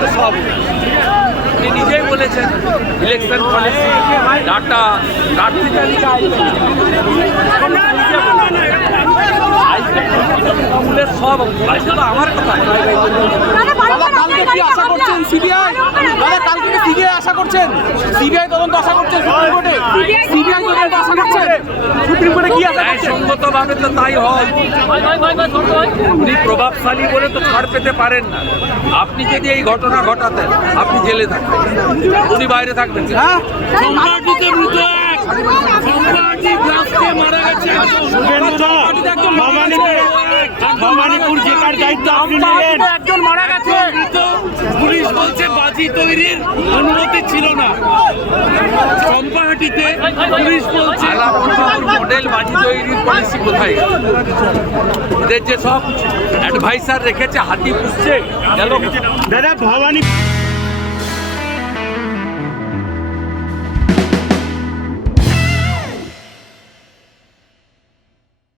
তো সব উনি নিজেই বলেছেন ইলেকশন পলিসি ডাটা প্রার্থী তালিকা তৃণমূলের সব তো আমার কথা কালকে কি আশা করছেন সিবিআই? দাদা কালকে কি সিবিআই আশা করছেন? সিবিআই তদন্ত আশা করছেন সুপ্রিম কোর্টে? সিবিআই তদন্ত আশা করছেন সুপ্রিম কোর্টে কি আশা করছেন? সঙ্গতভাবে তো তাই হয়। উনি প্রভাবশালী বলে তো ছাড় পেতে পারেন না। আপনি যদি এই ঘটনা ঘটাতেন আপনি জেলে থাকবেন, উনি বাইরে থাকবেন। হ্যাঁ ভবানীপুর জেলার দায়িত্ব আপনি নিলেন, একজন মারা গেছে। পুলিশ বলছে বাজি তৈরির অনুমতি ছিল না। চম্পাহাটিতে পুলিশ বলছে আলাপুর মডেল বাজি তৈরির পলিসি কোথায়? এদের যে সব অ্যাডভাইসার রেখেছে হাতি পুষছে গেল। দাদা ভবানী